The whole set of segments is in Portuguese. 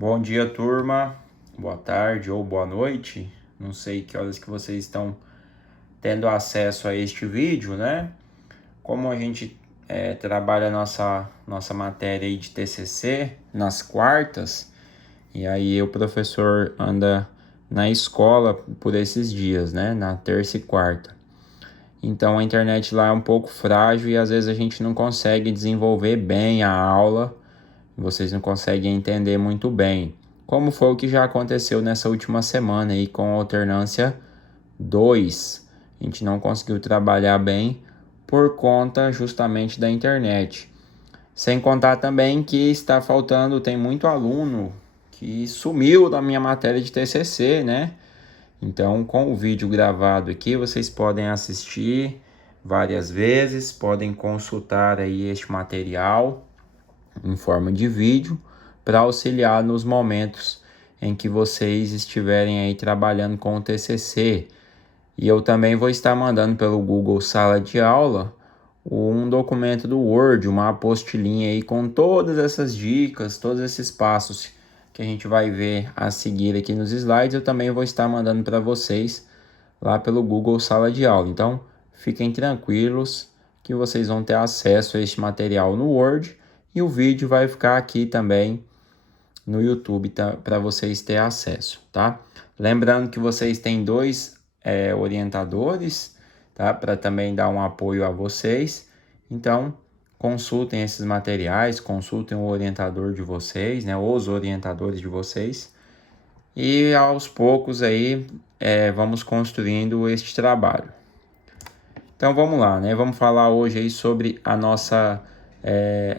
Bom dia, turma. Boa tarde ou boa noite. Não sei que horas que vocês estão tendo acesso a este vídeo, né? Como a gente trabalha nossa matéria aí de TCC nas quartas, e aí o professor anda na escola por esses dias, né? Na terça e quarta. Então a internet lá é um pouco frágil e às vezes a gente não consegue desenvolver bem a aula, vocês não conseguem entender muito bem. Como foi o que já aconteceu nessa última semana aí com a alternância 2. A gente não conseguiu trabalhar bem por conta justamente da internet. Sem contar também que está faltando, tem muito aluno que sumiu da minha matéria de TCC, né? Então, com o vídeo gravado aqui, vocês podem assistir várias vezes, podem consultar aí este material em forma de vídeo para auxiliar nos momentos em que vocês estiverem aí trabalhando com o TCC. E eu também vou estar mandando pelo Google Sala de Aula um documento do Word, uma apostilinha aí com todas essas dicas, todos esses passos que a gente vai ver a seguir aqui nos slides. Eu também vou estar mandando para vocês lá pelo Google Sala de Aula. Então, fiquem tranquilos que vocês vão ter acesso a este material no Word e o vídeo vai ficar aqui também no YouTube para vocês terem acesso, tá? Lembrando que vocês têm dois orientadores, tá? Para também dar um apoio a vocês. Então, consultem esses materiais, consultem o orientador de vocês, né? Os orientadores de vocês. E aos poucos aí vamos construindo este trabalho. Então vamos lá, né? Vamos falar hoje aí sobre a nossa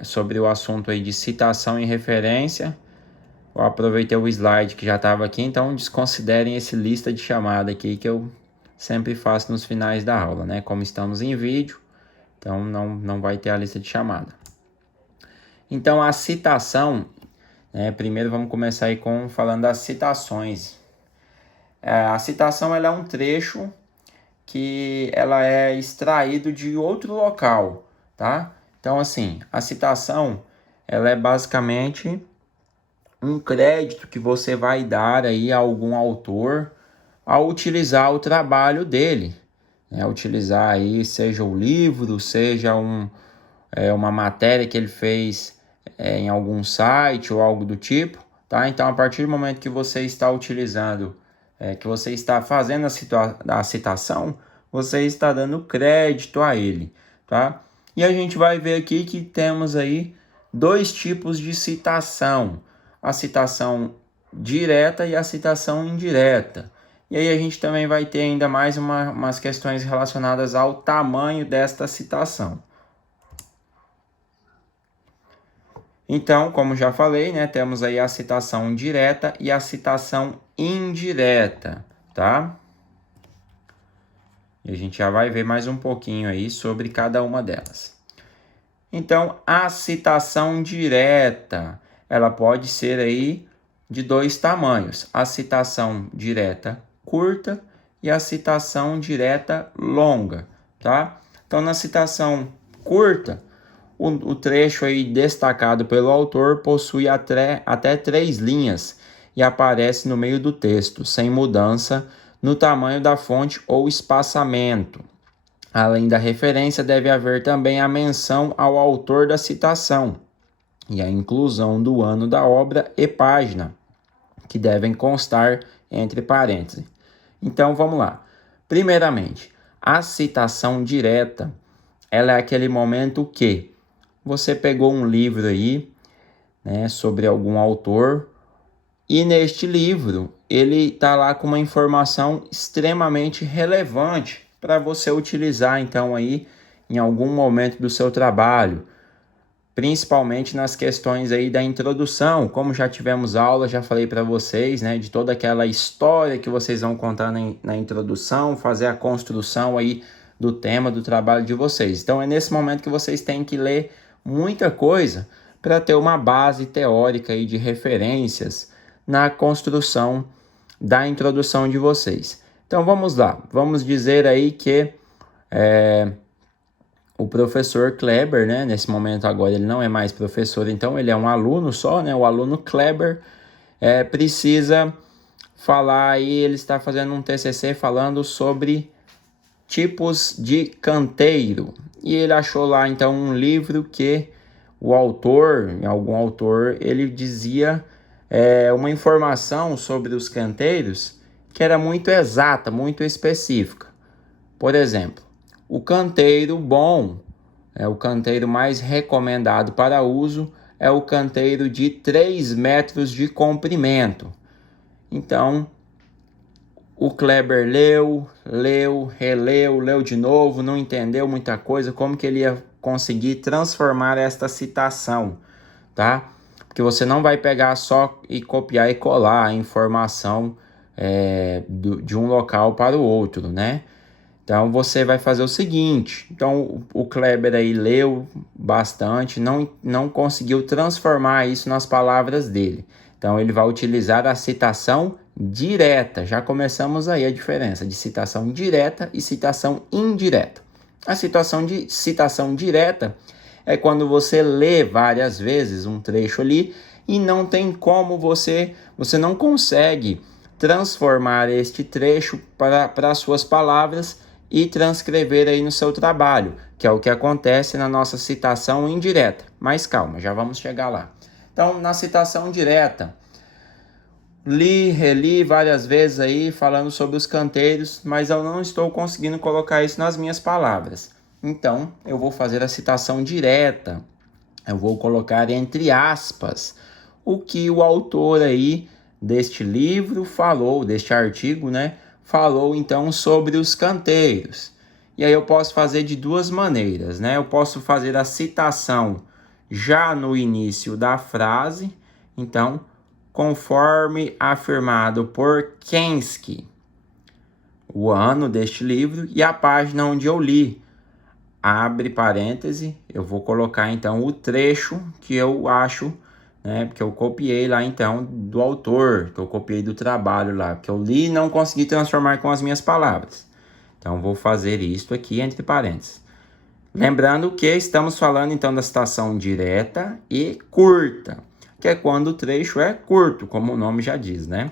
sobre o assunto aí de citação e referência. Eu aproveitei o slide que já estava aqui, então desconsiderem esse lista de chamada aqui que eu sempre faço nos finais da aula, né? Como estamos em vídeo, então não vai ter a lista de chamada. Então a citação, né? Primeiro vamos começar aí falando das citações. A citação ela é um trecho que ela é extraído de outro local, tá? Então assim, a citação ela é basicamente um crédito que você vai dar aí a algum autor ao utilizar o trabalho dele, né? Utilizar aí seja o livro, seja uma matéria que ele fez em algum site ou algo do tipo, tá? Então a partir do momento que você está utilizando, que você está fazendo a citação, você está dando crédito a ele, tá? E a gente vai ver aqui que temos aí dois tipos de citação: a citação direta e a citação indireta. E aí a gente também vai ter ainda mais umas questões relacionadas ao tamanho desta citação. Então, como já falei, né, temos aí a citação direta e a citação indireta, tá? E a gente já vai ver mais um pouquinho aí sobre cada uma delas. Então, a citação direta, ela pode ser aí de dois tamanhos: a citação direta curta e a citação direta longa, tá? Então, na citação curta, o trecho aí destacado pelo autor possui até 3 linhas e aparece no meio do texto, sem mudança no tamanho da fonte ou espaçamento. Além da referência, deve haver também a menção ao autor da citação e a inclusão do ano da obra e página, que devem constar entre parênteses. Então, vamos lá. Primeiramente, a citação direta, ela é aquele momento que você pegou um livro aí, né, sobre algum autor, e neste livro ele está lá com uma informação extremamente relevante para você utilizar então aí em algum momento do seu trabalho, principalmente nas questões aí da introdução. Como já tivemos aula, já falei para vocês, né, de toda aquela história que vocês vão contar na introdução, fazer a construção aí do tema do trabalho de vocês. Então é nesse momento que vocês têm que ler muita coisa para ter uma base teórica aí de referências na construção da introdução de vocês. Então vamos lá, vamos dizer aí que o professor Kleber, né, nesse momento agora ele não é mais professor, então ele é um aluno só, né, o aluno Kleber, precisa falar aí, ele está fazendo um TCC falando sobre tipos de canteiro. E ele achou lá então um livro que o autor, algum autor, ele dizia uma informação sobre os canteiros que era muito exata, muito específica. Por exemplo, o canteiro bom, o canteiro mais recomendado para uso, é o canteiro de 3 metros de comprimento. Então, o Kleber leu de novo, não entendeu muita coisa, como que ele ia conseguir transformar esta citação, tá? Porque você não vai pegar só e copiar e colar a informação de um local para o outro, né? Então você vai fazer o seguinte, então o Kleber aí leu bastante, não conseguiu transformar isso nas palavras dele. Então ele vai utilizar a citação direta. Já começamos aí a diferença de citação direta e citação indireta. A citação direta é quando você lê várias vezes um trecho ali e não tem como você não consegue transformar este trecho para as suas palavras e transcrever aí no seu trabalho, que é o que acontece na nossa citação indireta. Mas calma, já vamos chegar lá. Então, na citação direta, reli várias vezes aí falando sobre os canteiros, mas eu não estou conseguindo colocar isso nas minhas palavras. Então, eu vou fazer a citação direta. Eu vou colocar entre aspas o que o autor aí deste livro falou, deste artigo, né? Falou então sobre os canteiros. E aí eu posso fazer de duas maneiras, né? Eu posso fazer a citação já no início da frase, então, conforme afirmado por Kensky, o ano deste livro e a página onde eu li. Abre parêntese, eu vou colocar então o trecho que eu acho, né, porque eu copiei lá então do autor, que eu copiei do trabalho lá, que eu li e não consegui transformar com as minhas palavras. Então vou fazer isso aqui entre parênteses. Lembrando que estamos falando então da citação direta e curta, que é quando o trecho é curto, como o nome já diz, né?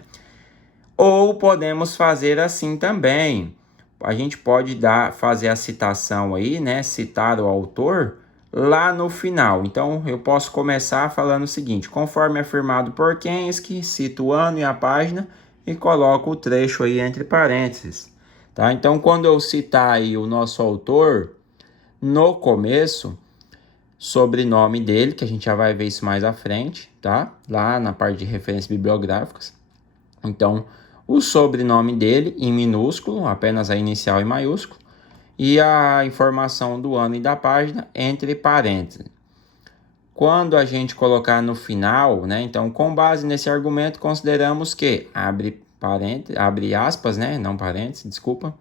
Ou podemos fazer assim também. A gente pode fazer a citação aí, né? Citar o autor lá no final. Então, eu posso começar falando o seguinte: conforme afirmado por Kensky, cito o ano e a página e coloco o trecho aí entre parênteses, tá? Então, quando eu citar aí o nosso autor, no começo, sobrenome dele, que a gente já vai ver isso mais à frente, tá? Lá na parte de referências bibliográficas. Então, o sobrenome dele em minúsculo, apenas a inicial em maiúsculo, e a informação do ano e da página entre parênteses. Quando a gente colocar no final, né? Então, com base nesse argumento, consideramos que abre aspas, né? Não parênteses, desculpa.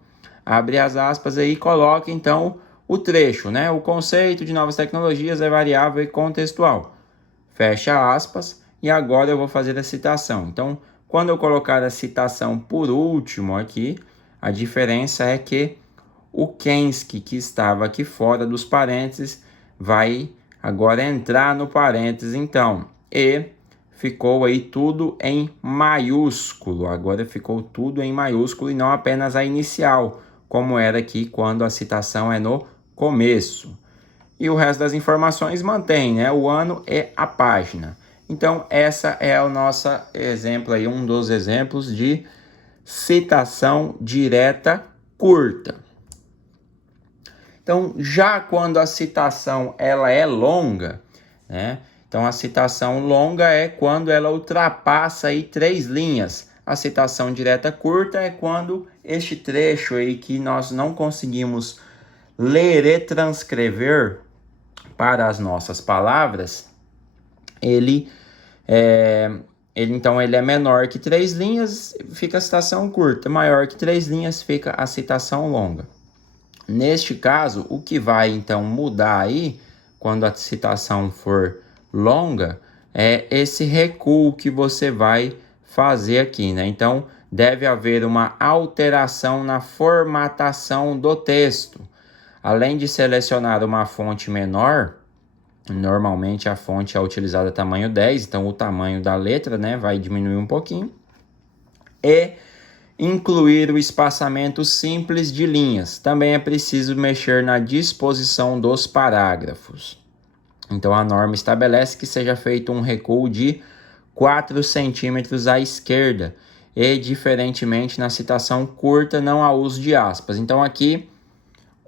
Abre as aspas aí e coloca então o trecho, né? O conceito de novas tecnologias é variável e contextual. Fecha aspas. E agora eu vou fazer a citação. Então, quando eu colocar a citação por último aqui, a diferença é que o Kensky, que estava aqui fora dos parênteses, vai agora entrar no parênteses, então. E ficou aí tudo em maiúsculo. Agora ficou tudo em maiúsculo e não apenas a inicial, como era aqui quando a citação é no começo. E o resto das informações mantém, né? O ano e a página. Então, essa é o nosso exemplo aí, um dos exemplos de citação direta curta. Então, já quando a citação ela é longa, né? Então, a citação longa é quando ela ultrapassa aí 3 linhas. A citação direta curta é quando este trecho aí que nós não conseguimos ler e transcrever para as nossas palavras, ele é menor que 3 linhas, fica a citação curta. Maior que 3 linhas, fica a citação longa. Neste caso, o que vai então mudar aí, quando a citação for longa, é esse recuo que você vai fazer aqui, né? Então, deve haver uma alteração na formatação do texto. Além de selecionar uma fonte menor, Normalmente a fonte é utilizada tamanho 10, então o tamanho da letra, né, vai diminuir um pouquinho. E incluir o espaçamento simples de linhas. Também é preciso mexer na disposição dos parágrafos. Então a norma estabelece que seja feito um recuo de 4 centímetros à esquerda e, diferentemente, na citação curta não há uso de aspas. Então aqui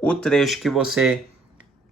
o trecho que você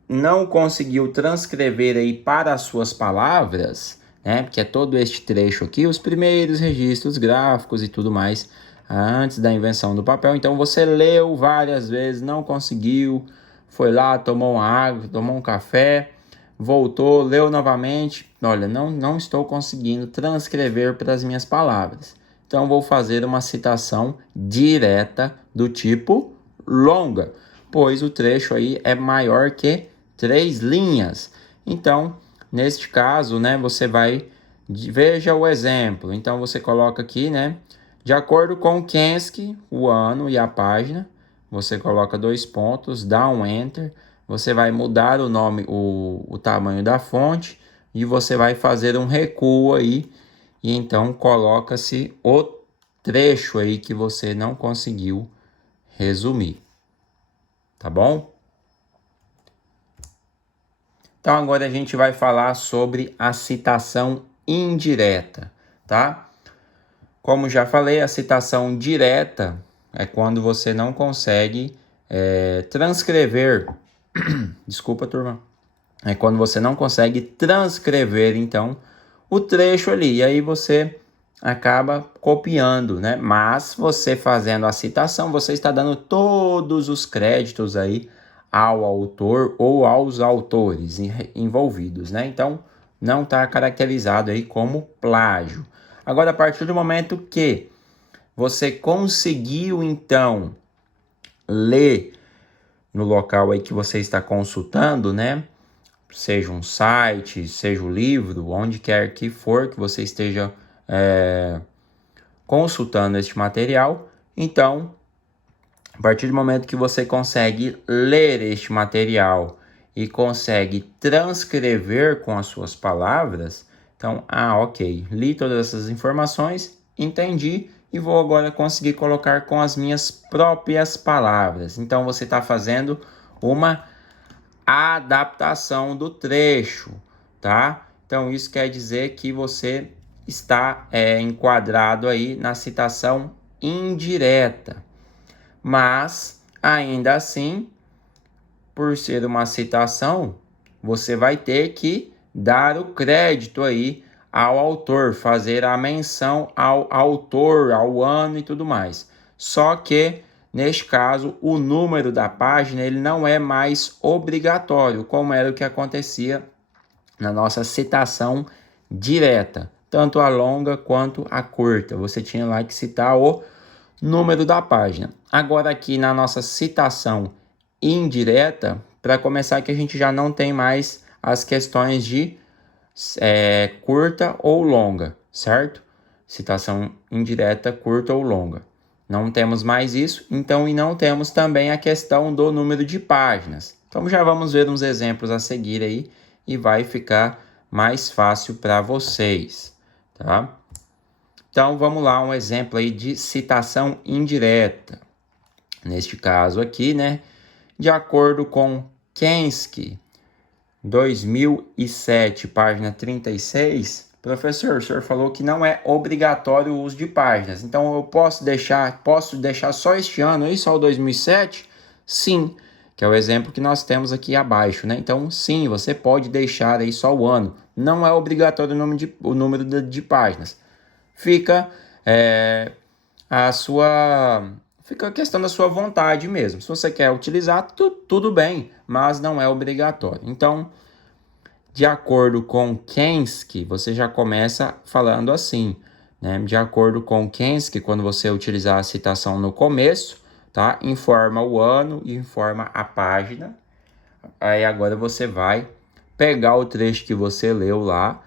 não conseguiu transcrever aí para as suas palavras, né? Porque é todo este trecho aqui, os primeiros registros gráficos e tudo mais, antes da invenção do papel. Então você leu várias vezes, não conseguiu, foi lá, tomou uma água, tomou um café, voltou, leu novamente. Olha, não estou conseguindo transcrever para as minhas palavras. Então vou fazer uma citação direta do tipo longa, pois o trecho aí é maior que 3 linhas. Então, neste caso, né, você vai, veja o exemplo. Então, você coloca aqui, né, de acordo com Kensky, o ano e a página, você coloca 2 pontos, dá um Enter, você vai mudar o nome, o tamanho da fonte, e você vai fazer um recuo aí, e então coloca-se o trecho aí que você não conseguiu resumir. Tá bom? Então agora a gente vai falar sobre a citação indireta, tá? Como já falei, a citação direta é quando você não consegue transcrever. Desculpa, turma. É quando você não consegue transcrever, então, o trecho ali. E aí você acaba copiando, né? Mas você fazendo a citação, você está dando todos os créditos aí ao autor ou aos autores envolvidos, né? Então, não está caracterizado aí como plágio. Agora, a partir do momento que você conseguiu, então, ler no local aí que você está consultando, né? Seja um site, seja o livro, onde quer que for que você esteja consultando este material. Então, a partir do momento que você consegue ler este material e consegue transcrever com as suas palavras, então, ok, li todas essas informações, entendi e vou agora conseguir colocar com as minhas próprias palavras. Então, você está fazendo uma adaptação do trecho, tá? Então, isso quer dizer que você está enquadrado aí na citação indireta. Mas, ainda assim, por ser uma citação, você vai ter que dar o crédito aí ao autor, fazer a menção ao autor, ao ano e tudo mais. Só que, neste caso, o número da página ele não é mais obrigatório, como era o que acontecia na nossa citação direta, tanto a longa quanto a curta. Você tinha lá que citar o número da página. Agora aqui na nossa citação indireta, para começar que a gente já não tem mais as questões de curta ou longa, certo? Citação indireta, curta ou longa. Não temos mais isso, então, e não temos também a questão do número de páginas. Então já vamos ver uns exemplos a seguir aí e vai ficar mais fácil para vocês, tá? Então vamos lá, um exemplo aí de citação indireta. Neste caso aqui, né? De acordo com Kensky, 2007, página 36, professor, o senhor falou que não é obrigatório o uso de páginas. Então eu posso deixar só este ano aí, só o 2007? Sim, que é o exemplo que nós temos aqui abaixo, né? Então sim, você pode deixar aí só o ano. Não é obrigatório o número de páginas. Fica fica a questão da sua vontade mesmo. Se você quer utilizar, tudo bem, mas não é obrigatório. Então, de acordo com Kensky, você já começa falando assim, né? De acordo com Kensky, quando você utilizar a citação no começo, tá? Informa o ano e informa a página. Aí agora você vai pegar o trecho que você leu lá.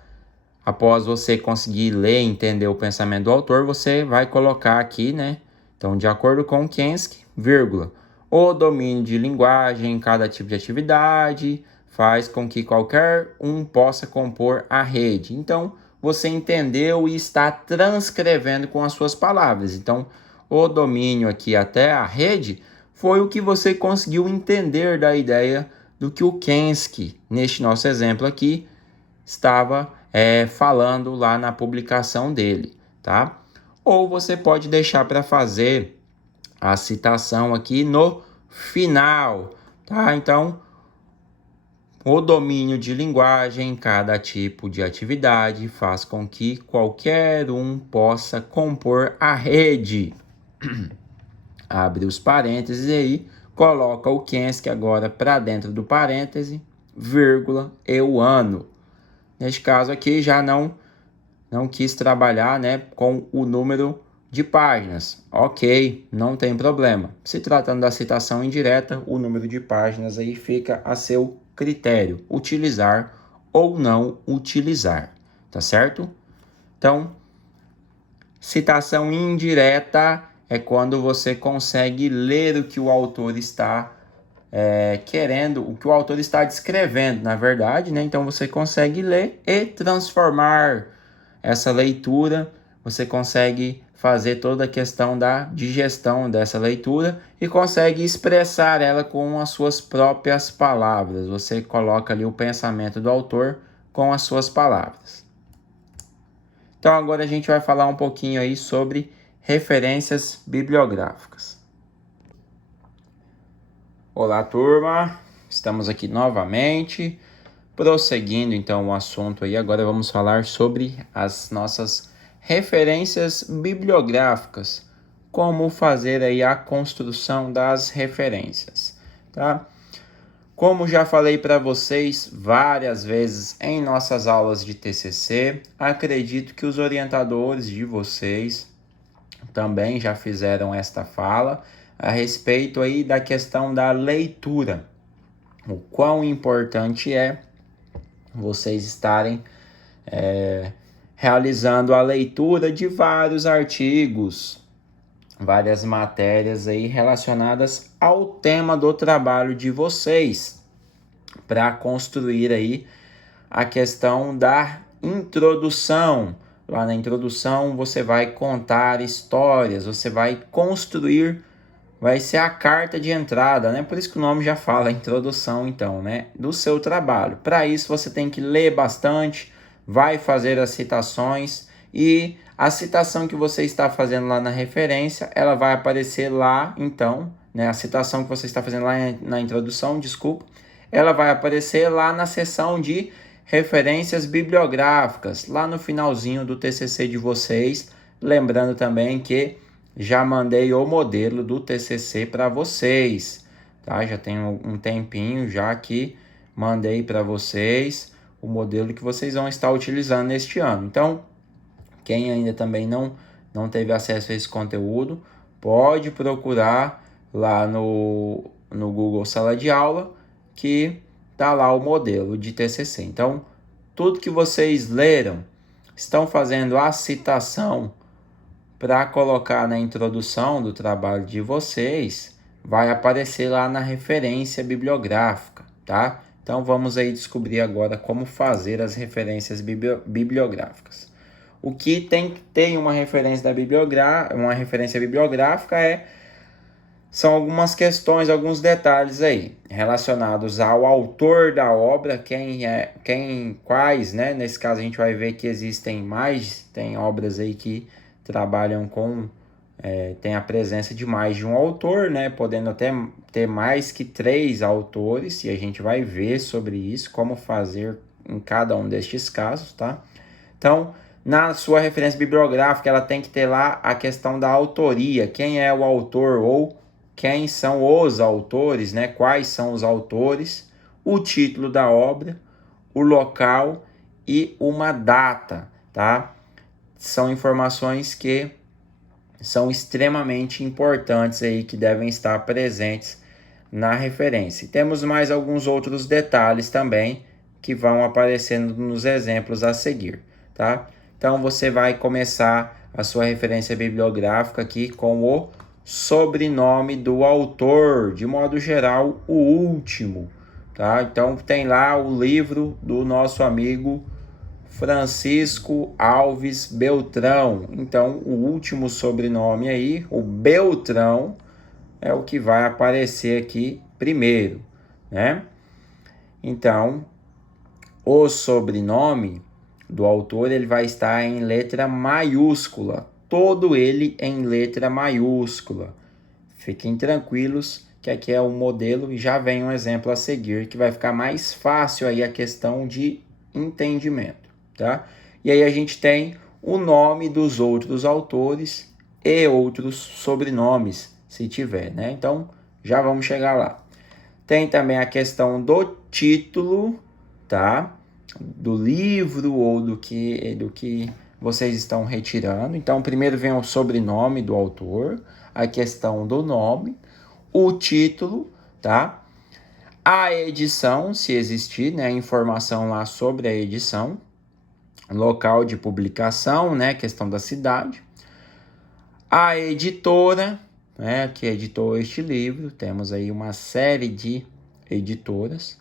Após você conseguir ler e entender o pensamento do autor, você vai colocar aqui, né? Então, de acordo com Kensky, vírgula, o domínio de linguagem em cada tipo de atividade faz com que qualquer um possa compor a rede. Então, você entendeu e está transcrevendo com as suas palavras. Então, o domínio aqui até a rede foi o que você conseguiu entender da ideia do que o Kensky, neste nosso exemplo aqui, estava falando lá na publicação dele, tá? Ou você pode deixar para fazer a citação aqui no final, tá? Então, o domínio de linguagem em cada tipo de atividade faz com que qualquer um possa compor a rede. Abre os parênteses e aí coloca o Kensky agora para dentro do parêntese, vírgula e o ano. Neste caso aqui já não quis trabalhar, né, com o número de páginas. Ok, não tem problema. Se tratando da citação indireta, o número de páginas aí fica a seu critério, utilizar ou não utilizar, tá certo? Então, citação indireta é quando você consegue ler o que o autor está querendo, o que o autor está descrevendo, na verdade, né? Então você consegue ler e transformar essa leitura, você consegue fazer toda a questão da digestão dessa leitura e consegue expressar ela com as suas próprias palavras. Você coloca ali o pensamento do autor com as suas palavras. Então agora a gente vai falar um pouquinho aí sobre referências bibliográficas. Olá, turma! Estamos aqui novamente, prosseguindo então o assunto aí. Agora vamos falar sobre as nossas referências bibliográficas, como fazer aí a construção das referências, tá? Como já falei para vocês várias vezes em nossas aulas de TCC, acredito que os orientadores de vocês também já fizeram esta fala a respeito aí da questão da leitura. O quão importante é vocês estarem realizando a leitura de vários artigos, várias matérias aí relacionadas ao tema do trabalho de vocês, para construir aí a questão da introdução. Lá na introdução você vai contar histórias, você vai construir, vai ser a carta de entrada, né? Por isso que o nome já fala introdução, então, né? Do seu trabalho. Para isso você tem que ler bastante, vai fazer as citações e a citação que você está fazendo lá na referência, ela vai aparecer lá, então, né? A citação que você está fazendo lá na introdução, desculpa, ela vai aparecer lá na seção de referências bibliográficas, lá no finalzinho do TCC de vocês. Lembrando também que já mandei o modelo do TCC para vocês, tá? Já tem um tempinho já que mandei para vocês o modelo que vocês vão estar utilizando neste ano. Então, quem ainda também não teve acesso a esse conteúdo, pode procurar lá no Google Sala de Aula, que tá lá o modelo de TCC. Então, tudo que vocês leram, estão fazendo a citação para colocar na introdução do trabalho de vocês, vai aparecer lá na referência bibliográfica, tá? Então vamos aí descobrir agora como fazer as referências bibliográficas. O que tem que ter uma referência bibliográfica são algumas questões, alguns detalhes aí relacionados ao autor da obra, quais, né? Nesse caso a gente vai ver que tem obras aí que trabalham com, tem a presença de mais de um autor, né? Podendo até ter mais que 3 autores, e a gente vai ver sobre isso, como fazer em cada um destes casos, tá? Então, na sua referência bibliográfica, ela tem que ter lá a questão da autoria, quem é o autor ou quem são os autores, né? Quais são os autores, o título da obra, o local e uma data, tá? São informações que são extremamente importantes aí, que devem estar presentes na referência. E temos mais alguns outros detalhes também que vão aparecendo nos exemplos a seguir, tá? Então você vai começar a sua referência bibliográfica aqui com o sobrenome do autor, de modo geral, o último, tá? Então tem lá o livro do nosso amigo Francisco Alves Beltrão. Então o último sobrenome aí, o Beltrão, é o que vai aparecer aqui primeiro, né? Então, o sobrenome do autor ele vai estar em letra maiúscula, todo ele em letra maiúscula. Fiquem tranquilos que aqui é o modelo e já vem um exemplo a seguir que vai ficar mais fácil aí a questão de entendimento, tá? E aí a gente tem o nome dos outros autores e outros sobrenomes, se tiver, né? Então, já vamos chegar lá. Tem também a questão do título, tá? Do livro ou do que vocês estão retirando. Então, primeiro vem o sobrenome do autor, a questão do nome, o título, tá? A edição, se existir, né? Informação lá sobre a edição, local de publicação, né? Questão da cidade. A editora, né? Que editou este livro, temos aí uma série de editoras.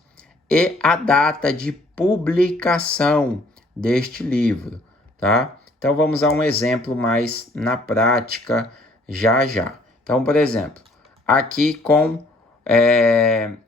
E a data de publicação deste livro, tá? Então vamos a um exemplo mais na prática já. Então, por exemplo, aqui com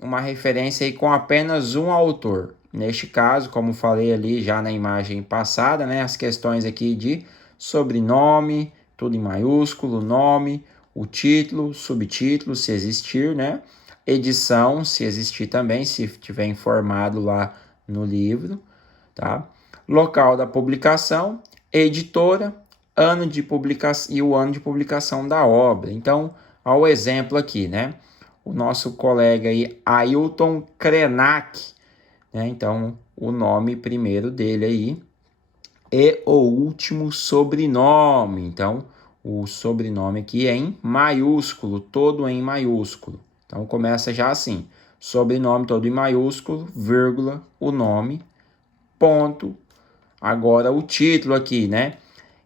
uma referência aí com apenas um autor. Neste caso, como falei ali já na imagem passada, né, as questões aqui de sobrenome, tudo em maiúsculo, nome, o título, subtítulo, se existir, né? Edição, se existir também, se tiver informado lá no livro, tá? Local da publicação, editora, ano de publicação e o ano de publicação da obra. Então, ao exemplo aqui, né? O nosso colega aí, Ailton Krenak, né? Então, o nome primeiro dele aí e o último sobrenome. Então, o sobrenome aqui é em maiúsculo, todo em maiúsculo. Então, começa já assim, sobrenome todo em maiúsculo, vírgula, o nome, ponto. Agora, o título aqui, né?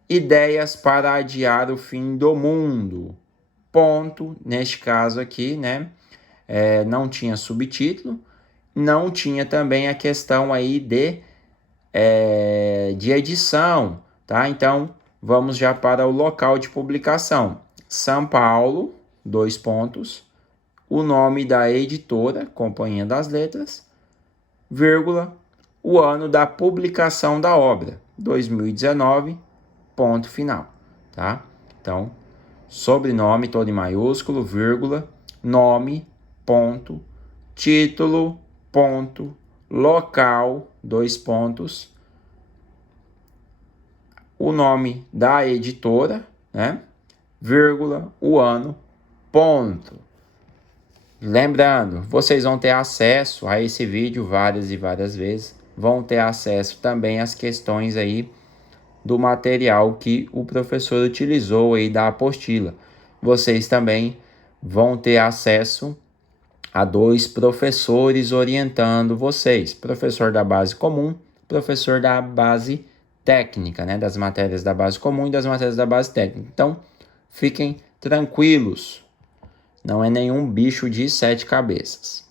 Ideias para adiar o fim do mundo, ponto. Neste caso aqui, né? Não tinha subtítulo, não tinha também a questão aí de edição, tá? Então, vamos já para o local de publicação. São Paulo, dois pontos, o nome da editora, Companhia das Letras, vírgula, o ano da publicação da obra, 2019, ponto final, tá? Então, sobrenome todo em maiúsculo, vírgula, nome, ponto, título, ponto, local, dois pontos, o nome da editora, né? Vírgula, o ano, ponto. Lembrando, vocês vão ter acesso a esse vídeo várias e várias vezes, vão ter acesso também às questões aí do material que o professor utilizou aí da apostila. Vocês também vão ter acesso a dois professores orientando vocês, professor da base comum, professor da base técnica, né, das matérias da base comum e das matérias da base técnica. Então, fiquem tranquilos, não é nenhum bicho de sete cabeças.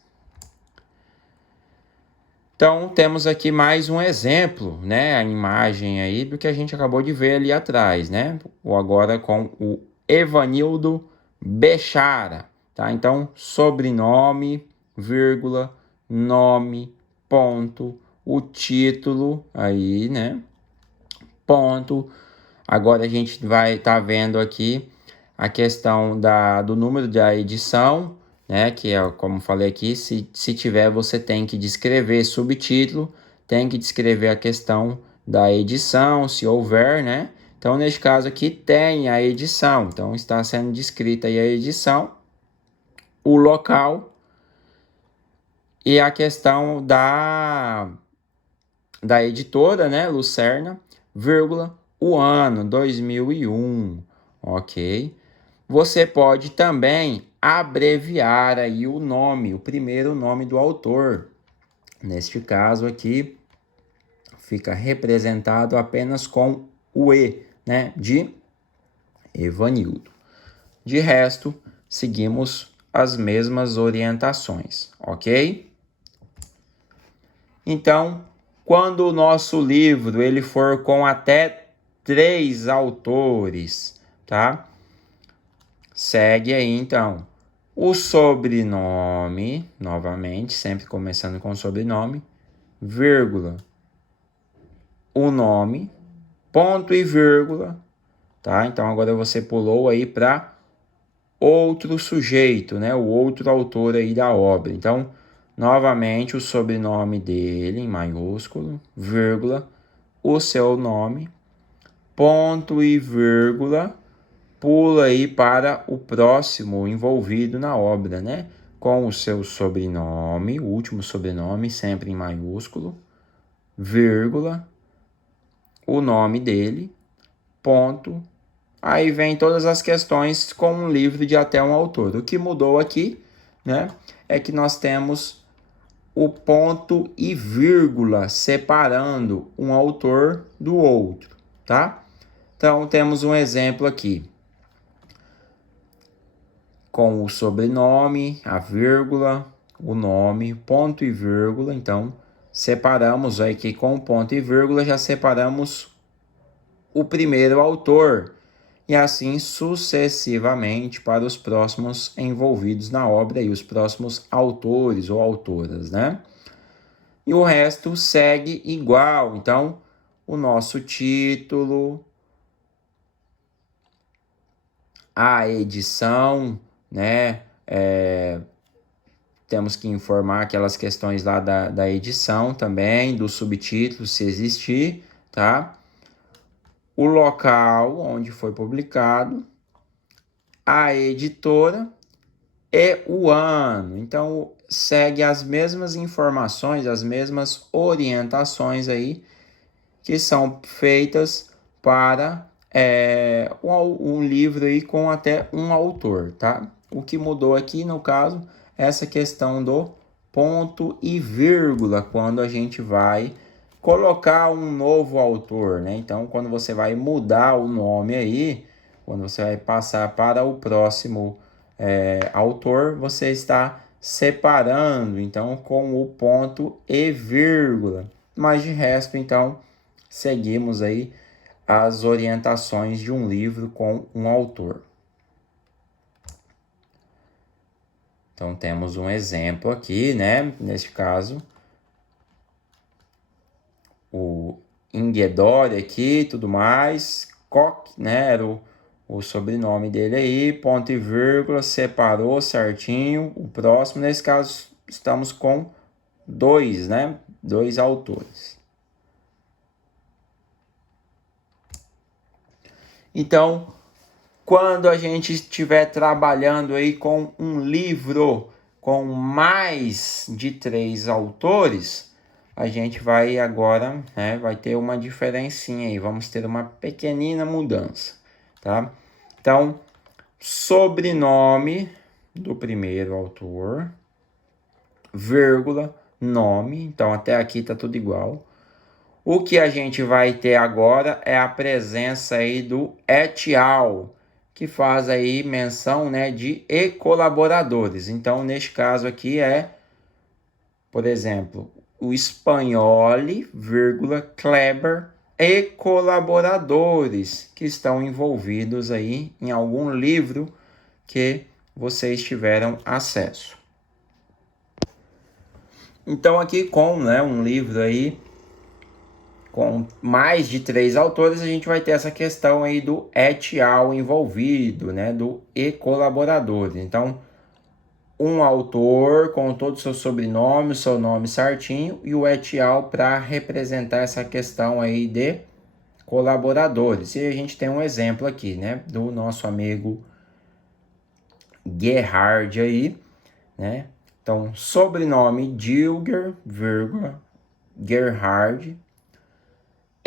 Então, temos aqui mais um exemplo, né, a imagem aí do que a gente acabou de ver ali atrás, né, ou agora com o Evanildo Bechara, tá? Então, sobrenome, vírgula, nome, ponto, o título aí, né, ponto. Agora a gente vai estar vendo aqui a questão do número da edição, né? Que é, como falei aqui, se tiver, você tem que descrever subtítulo, tem que descrever a questão da edição, se houver, né? Então, neste caso aqui, tem a edição. Então, está sendo descrita aí a edição, o local e a questão da editora, né? Lucerna, vírgula, o ano, 2001, ok? Você pode também abreviar aí o nome, o primeiro nome do autor. Neste caso aqui, fica representado apenas com o E, né, de Evanildo. De resto, seguimos as mesmas orientações, ok? Então, quando o nosso livro ele for com até 3 autores, tá? Segue aí, então, o sobrenome, novamente, sempre começando com sobrenome, vírgula, o nome, ponto e vírgula, tá? Então, agora você pulou aí para outro sujeito, né? O outro autor aí da obra. Então, novamente, o sobrenome dele, em maiúsculo, vírgula, o seu nome, ponto e vírgula, pula aí para o próximo envolvido na obra, né? Com o seu sobrenome, o último sobrenome, sempre em maiúsculo, vírgula, o nome dele, ponto. Aí vem todas as questões com um livro de até um autor. O que mudou aqui, né, é que nós temos o ponto e vírgula separando um autor do outro, tá? Então, temos um exemplo aqui. Com o sobrenome, a vírgula, o nome, ponto e vírgula. Então, separamos aqui com ponto e vírgula, já separamos o primeiro autor. E assim sucessivamente para os próximos envolvidos na obra e os próximos autores ou autoras, né? E o resto segue igual. Então, o nosso título, a edição, né? Temos que informar aquelas questões lá da edição também, do subtítulo, se existir, tá? O local onde foi publicado, a editora e o ano. Então, segue as mesmas informações, as mesmas orientações aí que são feitas para um livro aí com até um autor, tá? O que mudou aqui, no caso, é essa questão do ponto e vírgula, quando a gente vai colocar um novo autor, né? Então, quando você vai mudar o nome aí, quando você vai passar para o próximo autor, você está separando, então, com o ponto e vírgula. Mas de resto, então, seguimos aí as orientações de um livro com um autor. Então, temos um exemplo aqui, né? Neste caso, o Ingedore aqui, tudo mais. Koch, né? Era o sobrenome dele aí, ponto e vírgula, separou certinho. O próximo, nesse caso, estamos com 2, né? 2 autores. Então, quando a gente estiver trabalhando aí com um livro com mais de 3 autores, a gente vai agora, né, vai ter uma diferencinha aí, vamos ter uma pequenina mudança, tá? Então, sobrenome do primeiro autor, vírgula, nome, então até aqui tá tudo igual. O que a gente vai ter agora é a presença aí do et al, que faz aí menção, né, de e colaboradores. Então, neste caso aqui por exemplo, o Spagnoli, Kleber e colaboradores que estão envolvidos aí em algum livro que vocês tiveram acesso. Então, aqui com, né, um livro aí com mais de 3 autores, a gente vai ter essa questão aí do et al envolvido, né, do e colaboradores. Então, um autor com todo o seu sobrenome, o seu nome certinho, e o et al para representar essa questão aí de colaboradores. E a gente tem um exemplo aqui, né, do nosso amigo Gerhard aí, né? Então, sobrenome Dilger, vírgula, Gerhard,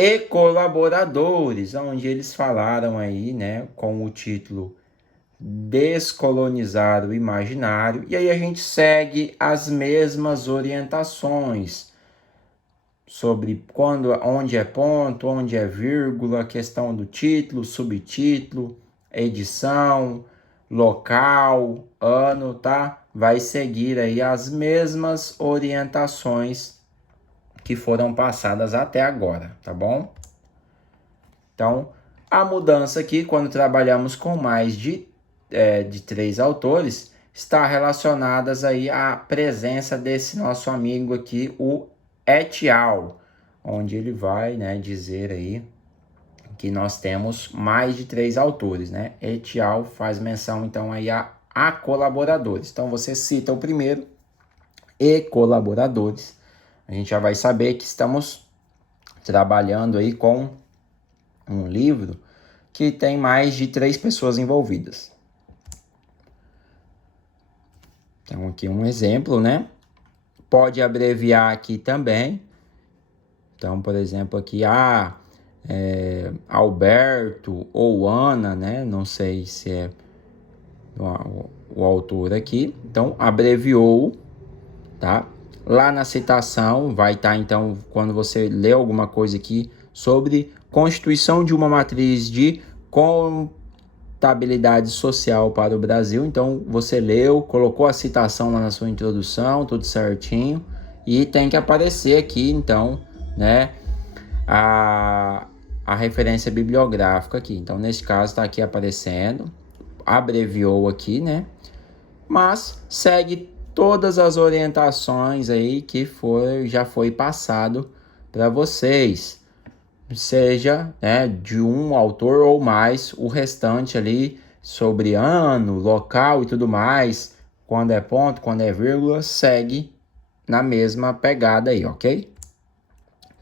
e colaboradores, onde eles falaram aí, né, com o título Descolonizar o Imaginário, e aí a gente segue as mesmas orientações sobre onde é ponto, onde é vírgula, questão do título, subtítulo, edição, local, ano, tá? Vai seguir aí as mesmas orientações que foram passadas até agora, tá bom? Então, a mudança aqui, quando trabalhamos com mais de 3 autores, está relacionadas aí à presença desse nosso amigo aqui, o et al., onde ele vai, né, dizer aí que nós temos mais de 3 autores, né? Et al. Faz menção então aí a colaboradores. Então você cita o primeiro e colaboradores. A gente já vai saber que estamos trabalhando aí com um livro que tem mais de 3 pessoas envolvidas. Então aqui um exemplo, né? Pode abreviar aqui também. Então, por exemplo, aqui Alberto ou Ana, né? Não sei se é o autor aqui. Então, abreviou, tá? Lá na citação vai estar, então, quando você lê alguma coisa aqui sobre constituição de uma matriz de contabilidade social para o Brasil. Então, você leu, colocou a citação lá na sua introdução, tudo certinho. E tem que aparecer aqui, então, né, a referência bibliográfica aqui. Então, nesse caso, está aqui aparecendo. Abreviou aqui, né? Mas segue todas as orientações aí que já foi passado para vocês. Seja, né, de um autor ou mais, o restante ali sobre ano, local e tudo mais, quando é ponto, quando é vírgula, segue na mesma pegada aí, ok?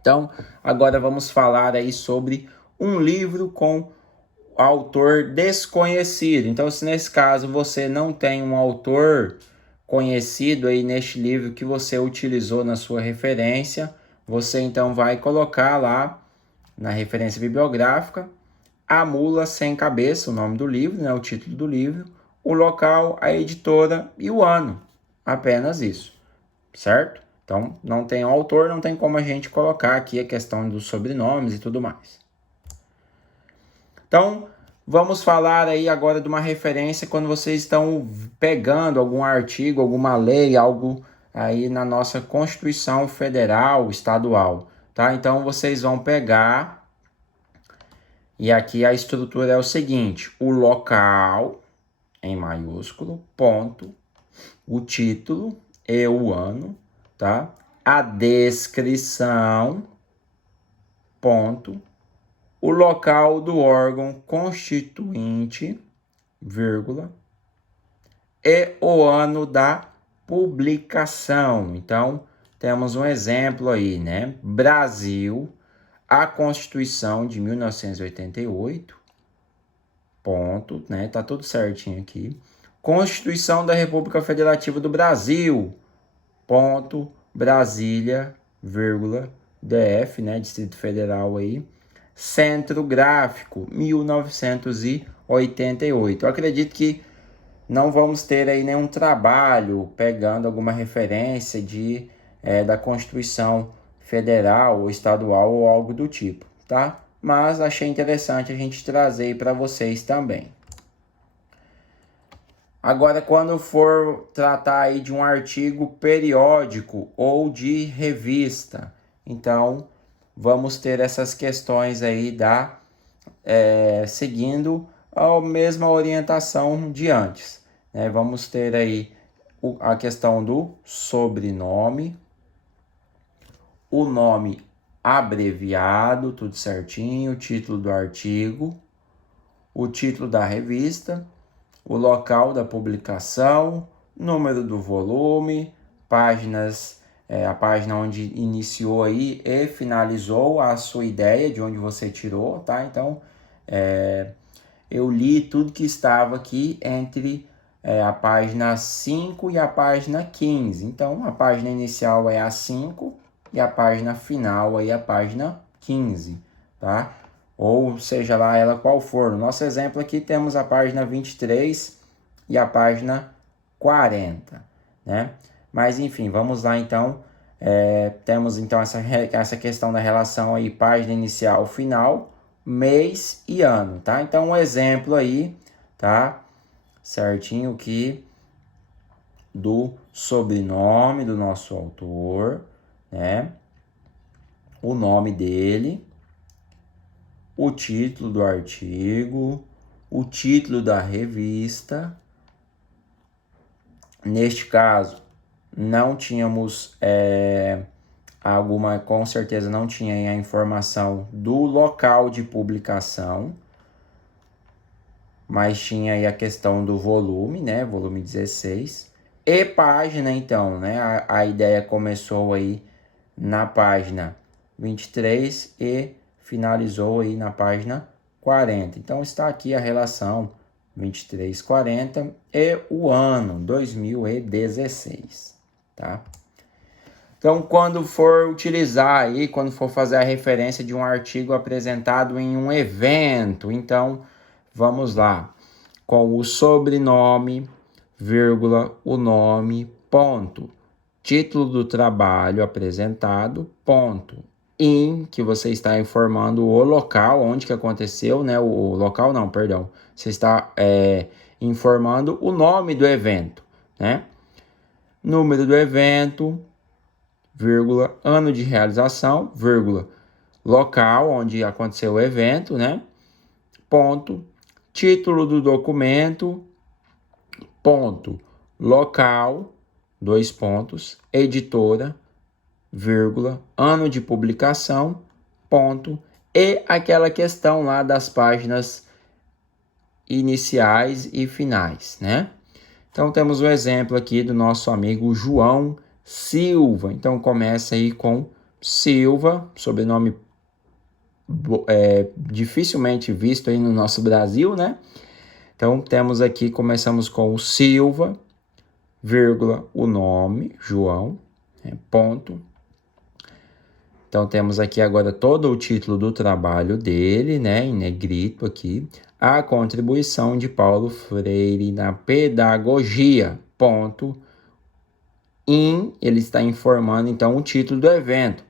Então, agora vamos falar aí sobre um livro com autor desconhecido. Então, se nesse caso você não tem um autor conhecido aí neste livro que você utilizou na sua referência, você então vai colocar lá na referência bibliográfica A Mula Sem Cabeça, o nome do livro, né, o título do livro, o local, a editora e o ano. Apenas isso, certo? Então, não tem autor, não tem como a gente colocar aqui a questão dos sobrenomes e tudo mais. Então, vamos falar aí agora de uma referência quando vocês estão pegando algum artigo, alguma lei, algo aí na nossa Constituição Federal, estadual, tá? Então, vocês vão pegar, e aqui a estrutura é o seguinte: o local, em maiúsculo, ponto, o título e o ano, tá? A descrição, ponto, o local do órgão constituinte, vírgula, e o ano da publicação. Então, temos um exemplo aí, né? Brasil, a Constituição de 1988, ponto, né? Tá tudo certinho aqui. Constituição da República Federativa do Brasil, ponto, Brasília, vírgula, DF, né? Distrito Federal aí. Centro Gráfico, 1988. Eu acredito que não vamos ter aí nenhum trabalho pegando alguma referência da Constituição Federal ou Estadual ou algo do tipo, tá? Mas achei interessante a gente trazer para vocês também. Agora, quando for tratar aí de um artigo periódico ou de revista, então vamos ter essas questões aí seguindo a mesma orientação de antes, né? Vamos ter aí a questão do sobrenome, o nome abreviado, tudo certinho, o título do artigo, o título da revista, o local da publicação, número do volume, páginas, a página onde iniciou aí e finalizou a sua ideia, de onde você tirou, tá? Então, eu li tudo que estava aqui entre a página 5 e a página 15. Então, a página inicial é a 5 e a página final aí é a página 15, tá? Ou seja lá ela qual for. No nosso exemplo aqui temos a página 23 e a página 40, né? Mas enfim, vamos lá então. Temos então essa questão da relação aí página inicial, final, mês e ano, tá? Então um exemplo aí, tá? Certinho que do sobrenome do nosso autor, né? o nome dele, o título do artigo, o título da revista. Neste caso, não tínhamos com certeza não tinha a informação do local de publicação, mas tinha aí a questão do volume, né? Volume 16. E página, então, né? A ideia começou aí na página 23 e finalizou aí na página 40. Então, está aqui a relação 2340 e o ano 2016, tá? Então, quando for utilizar aí, quando for fazer a referência de um artigo apresentado em um evento, então, vamos lá, com o sobrenome, vírgula, o nome, ponto, título do trabalho apresentado, ponto, que você está informando o local onde que aconteceu, né? O local não, perdão. Você está informando o nome do evento, né? Número do evento, vírgula, ano de realização, vírgula, local onde aconteceu o evento, né? Ponto, título do documento, ponto, local, dois pontos, editora, vírgula, ano de publicação, ponto, e aquela questão lá das páginas iniciais e finais, né? Então, temos o exemplo aqui do nosso amigo João Silva. Então, começa aí com Silva, sobrenome dificilmente visto aí no nosso Brasil, né? Então, temos aqui, começamos com o Silva, vírgula, o nome, João, ponto. Então, temos aqui agora todo o título do trabalho dele, né, em negrito aqui. A contribuição de Paulo Freire na pedagogia, ponto. Ele está informando, então, o título do evento.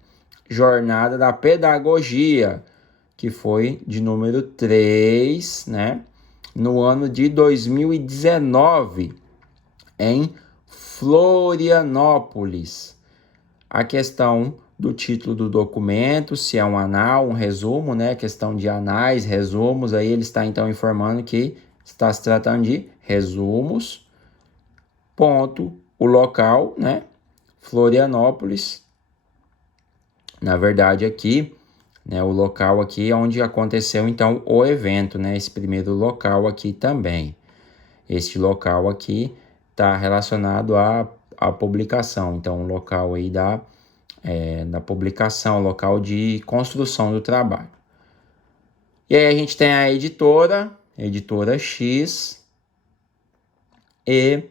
Jornada da Pedagogia, que foi de número 3, né, no ano de 2019, em Florianópolis. A questão do título do documento, se é um anal, um resumo, né? Questão de anais, resumos, aí ele está então informando que está se tratando de resumos, ponto, o local, né? Florianópolis. Na verdade aqui, né? O local aqui é onde aconteceu então o evento, né? Esse primeiro local aqui também. Este local aqui está relacionado à publicação, então o local aí da publicação, local de construção do trabalho. E aí a gente tem a editora X, e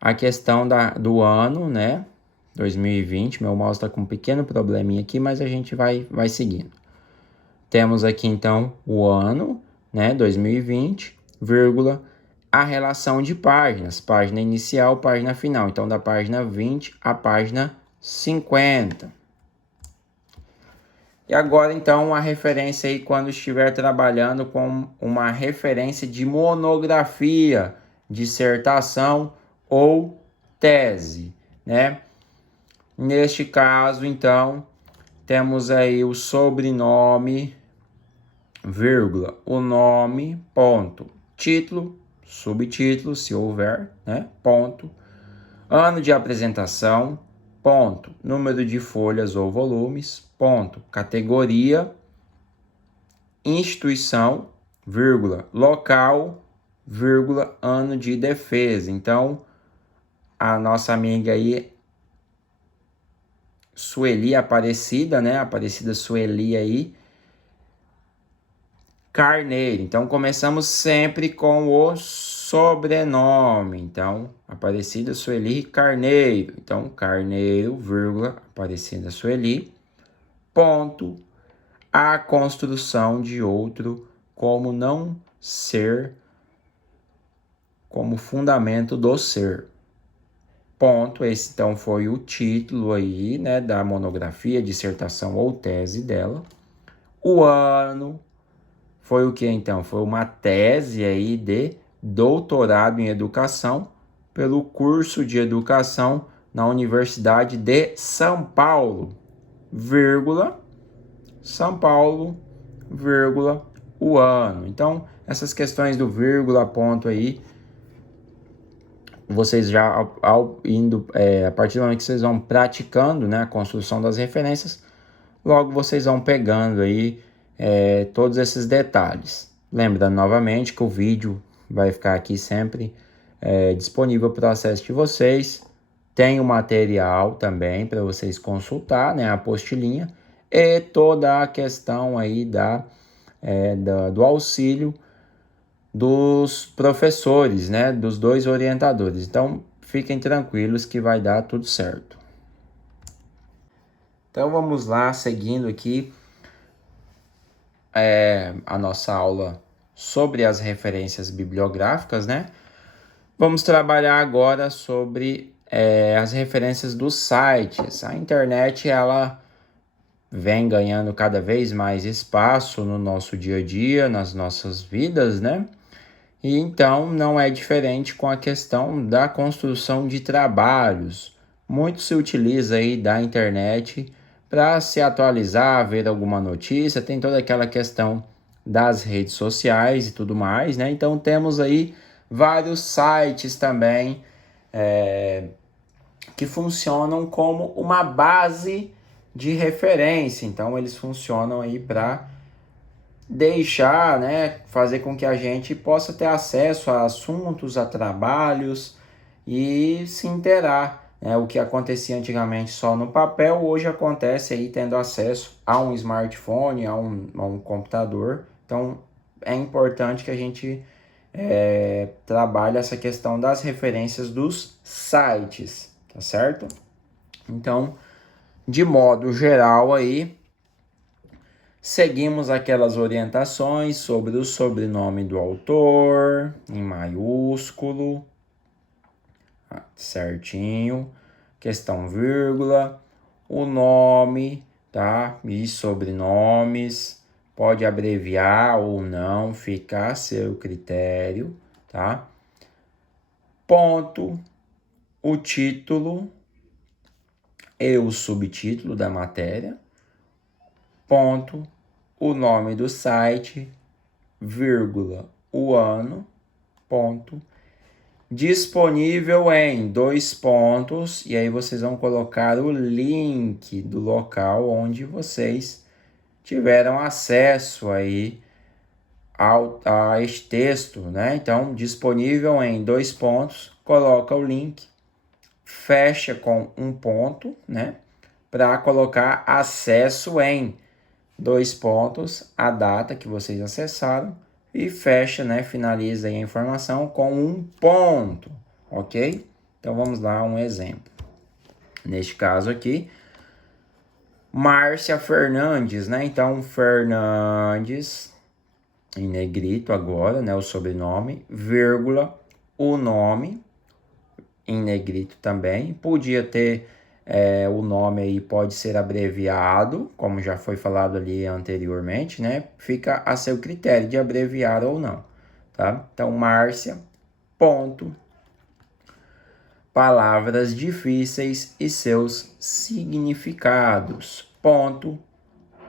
a questão do ano, né, 2020, meu mouse está com um pequeno probleminha aqui, mas a gente vai seguindo. Temos aqui então o ano, né, 2020, vírgula, a relação de páginas, página inicial, página final, então da página 20 à página 50. E agora, então, a referência aí quando estiver trabalhando com uma referência de monografia, dissertação ou tese, né? Neste caso, então, temos aí o sobrenome, vírgula, o nome, ponto, título, subtítulo, se houver, né? Ponto, ano de apresentação, ponto, número de folhas ou volumes, ponto, categoria, instituição, vírgula, local, vírgula, ano de defesa. Então, a nossa amiga aí, Sueli Aparecida, né? Aparecida Sueli aí, Carneiro. Então, começamos sempre com o sobrenome. Então, Aparecida Sueli Carneiro. Então, Carneiro, vírgula, Aparecida Sueli, ponto, a construção de outro como não ser, como fundamento do ser. Ponto. Esse, então, foi o título aí, né, da monografia, dissertação ou tese dela. O ano foi o que, então? Foi uma tese aí de doutorado em educação pelo curso de educação na Universidade de São Paulo, vírgula, São Paulo, vírgula, o ano. Então, essas questões do vírgula, ponto aí, vocês já a partir do momento que vocês vão praticando, né, a construção das referências, logo vocês vão pegando aí todos esses detalhes. Lembrando novamente que o vídeo vai ficar aqui sempre disponível para o acesso de vocês. Tem o material também para vocês consultar, né, a apostilinha e toda a questão aí do auxílio dos professores, né, dos dois orientadores. Então, fiquem tranquilos que vai dar tudo certo. Então, vamos lá, seguindo aqui a nossa aula sobre as referências bibliográficas, né? Vamos trabalhar agora sobre as referências dos sites. A internet, ela vem ganhando cada vez mais espaço no nosso dia a dia, nas nossas vidas, né? E então não é diferente com a questão da construção de trabalhos. Muito se utiliza aí da internet para se atualizar, ver alguma notícia, tem toda aquela questão das redes sociais e tudo mais, né? Então temos aí vários sites também que funcionam como uma base de referência. Então eles funcionam aí para deixar, né, fazer com que a gente possa ter acesso a assuntos, a trabalhos e se inteirar. Né? O que acontecia antigamente só no papel, hoje acontece aí tendo acesso a um smartphone, a um computador. Então é importante que a gente trabalhe essa questão das referências dos sites, tá certo? Então, de modo geral aí, seguimos aquelas orientações sobre o sobrenome do autor, em maiúsculo, certinho, questão vírgula, o nome, tá? E sobrenomes, pode abreviar ou não, fica a seu critério, tá? Ponto, o título e o subtítulo da matéria, ponto, o nome do site, vírgula, o ano, ponto, disponível em 2 pontos, e aí vocês vão colocar o link do local onde vocês tiveram acesso aí a este texto, né? Então, disponível em 2 pontos, coloca o link, fecha com um ponto, né? Para colocar acesso em 2 pontos, a data que vocês acessaram e fecha, né? Finaliza aí a informação com um ponto, ok? Então vamos lá, um exemplo. Neste caso aqui, Márcia Fernandes, né? Então, Fernandes, em negrito agora, né? O sobrenome, vírgula, o nome, em negrito também. Podia ter o nome aí, pode ser abreviado, como já foi falado ali anteriormente, né? Fica a seu critério de abreviar ou não, tá? Então, Márcia, ponto, palavras difíceis e seus significados, ponto,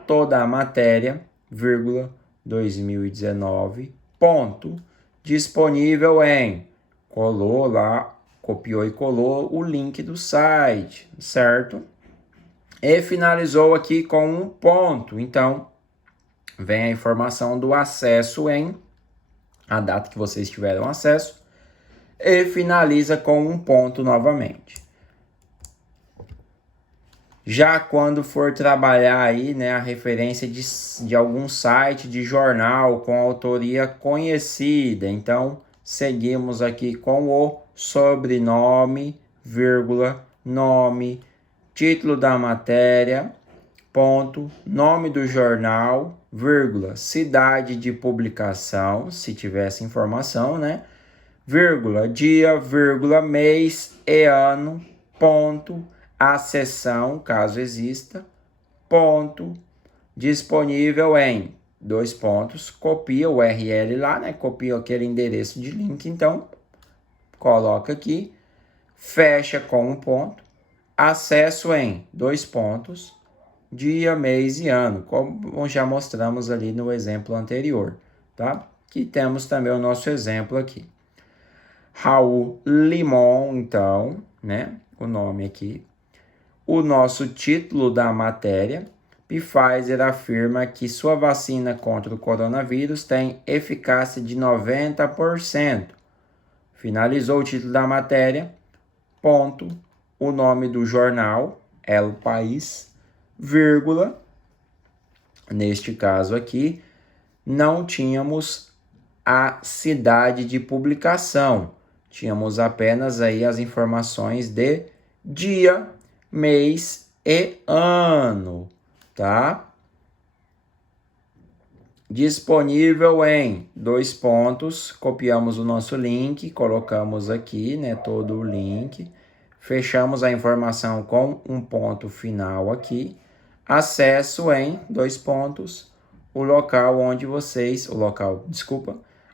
toda a matéria, vírgula, 2019, ponto, disponível em, colou lá, copiou e colou o link do site, certo? E finalizou aqui com um ponto. Então, vem a informação do acesso em, a data que vocês tiveram acesso, e finaliza com um ponto novamente. Já quando for trabalhar aí, né, a referência de algum site de jornal com autoria conhecida, então seguimos aqui com o sobrenome, vírgula, nome, título da matéria, ponto, nome do jornal, vírgula, cidade de publicação, se tivesse informação, né? Vírgula, dia, vírgula, mês e ano, ponto, a seção, caso exista, ponto, disponível em, 2 pontos, copia o URL lá, né? Copia aquele endereço de link, então, coloca aqui, fecha com um ponto, acesso em, 2 pontos, dia, mês e ano, como já mostramos ali no exemplo anterior, tá? Que temos também o nosso exemplo aqui. Raul Limon, então, né? O nome aqui. O nosso título da matéria. Pfizer afirma que sua vacina contra o coronavírus tem eficácia de 90%. Finalizou o título da matéria. Ponto. O nome do jornal, El País, vírgula. Neste caso aqui, não tínhamos a cidade de publicação. Tínhamos apenas aí as informações de dia, mês e ano, tá? Disponível em 2 pontos, copiamos o nosso link, colocamos aqui, né, todo o link, fechamos a informação com um ponto final aqui, acesso em 2 pontos, o local onde vocês,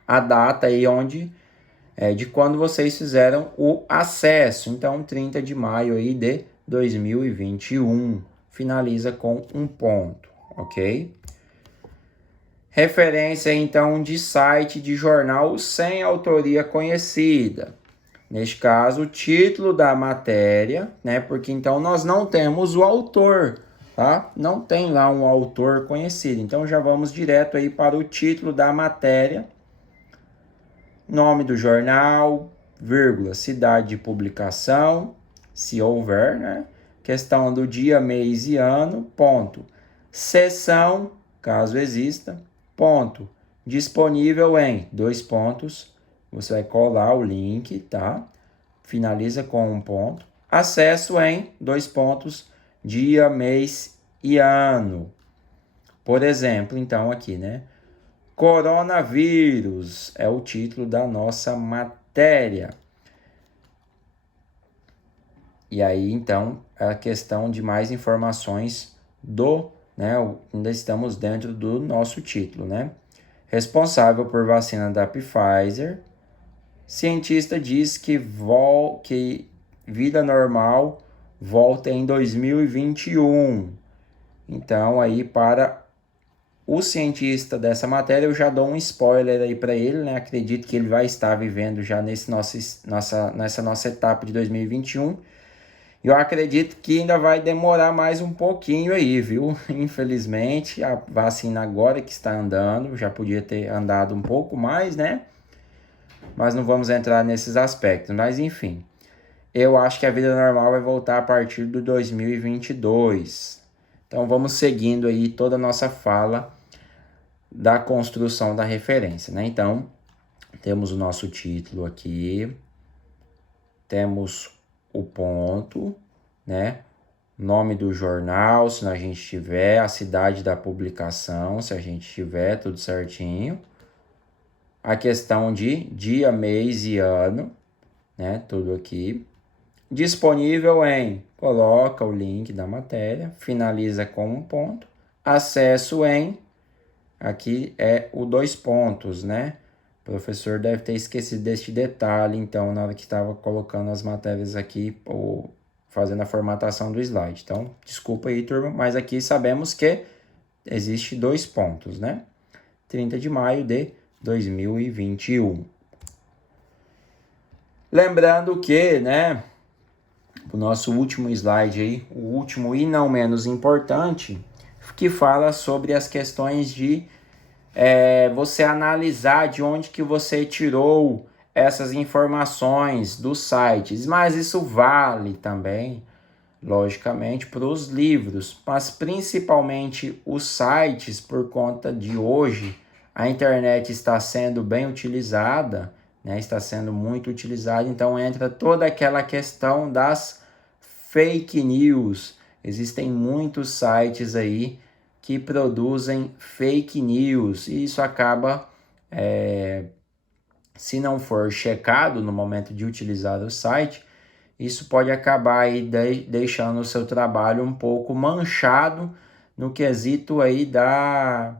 a data aí onde, de quando vocês fizeram o acesso, então 30 de maio aí de 2021, finaliza com um ponto, ok? Referência, então, de site de jornal sem autoria conhecida. Neste caso, o título da matéria, né? Porque então nós não temos o autor, tá? Não tem lá um autor conhecido. Então já vamos direto aí para o título da matéria. Nome do jornal, vírgula, cidade de publicação, se houver, né? Questão do dia, mês e ano, ponto. Seção, caso exista, ponto. Disponível em 2 pontos. Você vai colar o link, tá? Finaliza com um ponto. Acesso em 2 pontos. Dia, mês e ano. Por exemplo, então aqui, né? Coronavírus é o título da nossa matéria. E aí, então, a questão de mais informações né? Ainda estamos dentro do nosso título, né? Responsável por vacina da Pfizer. Cientista diz que vida normal volta em 2021. Então, aí, para o cientista dessa matéria, eu já dou um spoiler aí para ele, né? Acredito que ele vai estar vivendo já nessa nossa etapa de 2021. E eu acredito que ainda vai demorar mais um pouquinho aí, viu? Infelizmente, a vacina agora que está andando, já podia ter andado um pouco mais, né? Mas não vamos entrar nesses aspectos. Mas enfim, eu acho que a vida normal vai voltar a partir do 2022. Então vamos seguindo aí toda a nossa fala da construção da referência, né? Então, temos o nosso título aqui, temos o ponto, né? Nome do jornal, se a gente tiver, a cidade da publicação, se a gente tiver, tudo certinho. A questão de dia, mês e ano, né? Tudo aqui. Disponível em, coloca o link da matéria, finaliza com um ponto. Acesso em, aqui é o 2 pontos, né? O professor deve ter esquecido deste detalhe, então, na hora que estava colocando as matérias aqui, ou fazendo a formatação do slide. Então, desculpa aí, turma, mas aqui sabemos que existe 2 pontos, né? 30 de maio de 2021. Lembrando que, né, o nosso último slide aí, o último e não menos importante, que fala sobre as questões de você analisar de onde que você tirou essas informações dos sites, mas isso vale também, logicamente, para os livros, mas principalmente os sites, por conta de hoje, a internet está sendo bem utilizada, né? Está sendo muito utilizada, então entra toda aquela questão das fake news. Existem muitos sites aí que produzem fake news e isso acaba, se não for checado no momento de utilizar o site, isso pode acabar aí deixando o seu trabalho um pouco manchado no quesito aí da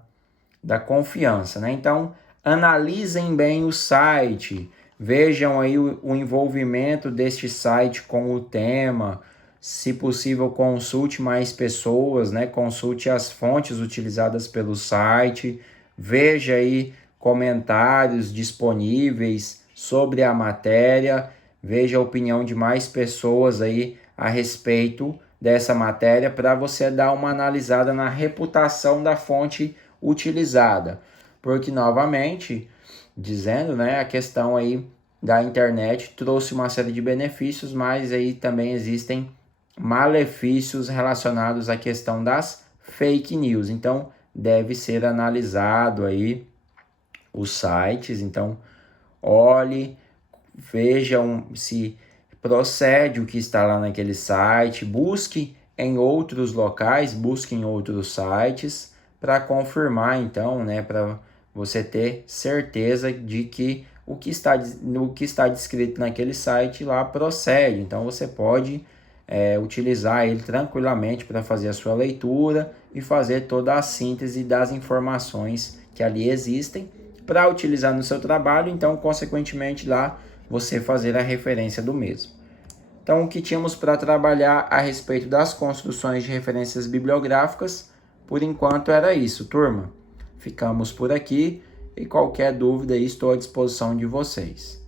confiança, né? Então, analisem bem o site, vejam aí o envolvimento deste site com o tema, Se possível, consulte mais pessoas, né? Consulte as fontes utilizadas pelo site, veja aí comentários disponíveis sobre a matéria, veja a opinião de mais pessoas aí a respeito dessa matéria para você dar uma analisada na reputação da fonte utilizada. Porque, novamente, dizendo, né, a questão aí da internet trouxe uma série de benefícios, mas aí também existem malefícios relacionados à questão das fake news. Então, deve ser analisado aí os sites. Então, olhe, vejam se procede o que está lá naquele site, busque em outros locais, busque em outros sites para confirmar, então, né, para você ter certeza de que o que está descrito naquele site lá procede. Então, você pode utilizar ele tranquilamente para fazer a sua leitura e fazer toda a síntese das informações que ali existem para utilizar no seu trabalho, então, consequentemente, lá você fazer a referência do mesmo. Então, o que tínhamos para trabalhar a respeito das construções de referências bibliográficas, por enquanto era isso, turma. Ficamos por aqui e qualquer dúvida estou à disposição de vocês.